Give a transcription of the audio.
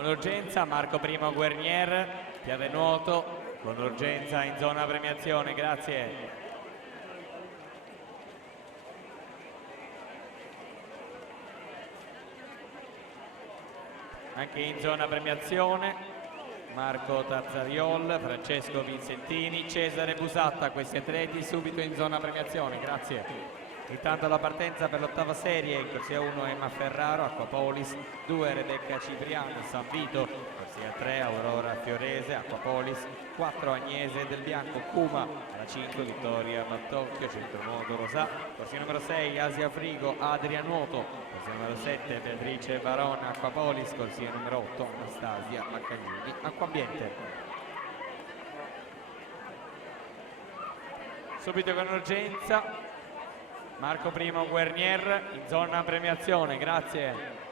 Con urgenza Marco Primo Guernier, chiave nuoto, con urgenza in zona premiazione, grazie. Anche in zona premiazione Marco Tazzariol, Francesco Vincentini, Cesare Busatta, questi atleti subito in zona premiazione, grazie. Intanto la partenza per l'ottava serie, in corsia 1 Emma Ferraro, Acquapolis, 2 Rebecca Cipriani, San Vito, corsia 3 Aurora Fiorese, Acquapolis, 4 Agnese del Bianco, Cuma, alla 5 Vittoria Mattocchio, Centronuoto Rosà, corsia numero 6 Asia Frigo, Adria Nuoto, corsia numero 7 Beatrice Barona, Acquapolis, corsia numero 8 Anastasia Maccagnini, Acquambiente. Subito con urgenza Marco Primo Guernier in zona premiazione, grazie.